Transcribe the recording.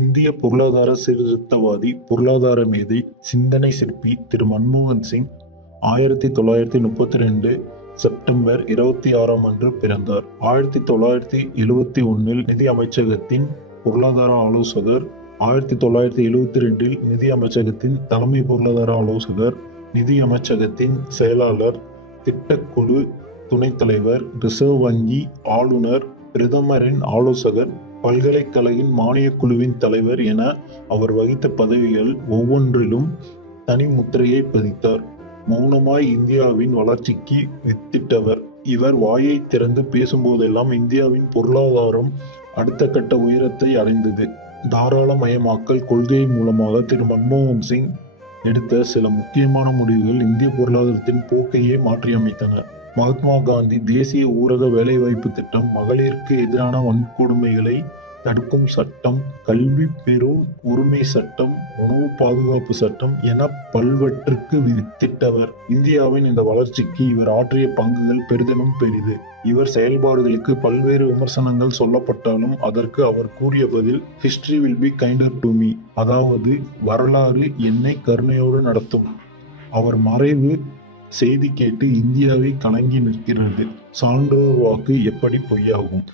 இந்திய பொருளாதார சீர்திருத்தவாதி, பொருளாதார மேதை, சிந்தனை சிற்பி திரு மன்மோகன் சிங் 1932 செப்டம்பர் 26ஆம் அன்று பிறந்தார். 1971 நிதி அமைச்சகத்தின் பொருளாதார ஆலோசகர், 1972 நிதி அமைச்சகத்தின் தலைமை பொருளாதார ஆலோசகர், நிதி அமைச்சகத்தின் செயலாளர், திட்டக்குழு துணைத் தலைவர், ரிசர்வ் வங்கி ஆளுநர், பிரதமரின் ஆலோசகர், பல்கலைக்கழகின் மானியக் குழுவின் தலைவர் என அவர் வகித்த பதவிகள் ஒவ்வொன்றிலும் தனி முத்திரையை பதித்தார். மௌனமாய் இந்தியாவின் வளர்ச்சிக்கு வித்திட்டவர். இவர் வாயை திறந்து பேசும்போதெல்லாம் இந்தியாவின் பொருளாதாரம் அடுத்த கட்ட உயரத்தை அடைந்தது. தாராளமயமாக்கல் கொள்கை மூலமாக திரு மன்மோகன் சிங் எடுத்த சில முக்கியமான முடிவுகள் இந்திய பொருளாதாரத்தின் போக்கையே மாற்றியமைத்தன. மகாத்மா காந்தி தேசிய ஊரக வேலைவாய்ப்பு திட்டம், மகளிருக்கு எதிரான வன்கொடுமைகளை தடுக்கும் சட்டம், கல்வி பெறும் உரிமை சட்டம், உணவு பாதுகாப்பு சட்டம் என பல்வற்றுக்கு வித்திட்டவர். இந்தியாவின் இந்த வளர்ச்சிக்கு இவர் ஆற்றிய பங்குகள் பெரிதெனும் பெரிது. இவர் செயல்பாடுகளுக்கு பல்வேறு விமர்சனங்கள் சொல்லப்பட்டாலும் அதற்கு அவர் கூறிய பதில் "History will be kinder to me", அதாவது வரலாறு என்னை கருணையோடு நடத்தும். அவர் மறைவு செய்தி கேட்டு இந்தியாவை கலங்கி நிற்கிறது. சான்றோர் வாக்கு எப்படி பொய்யாகும்?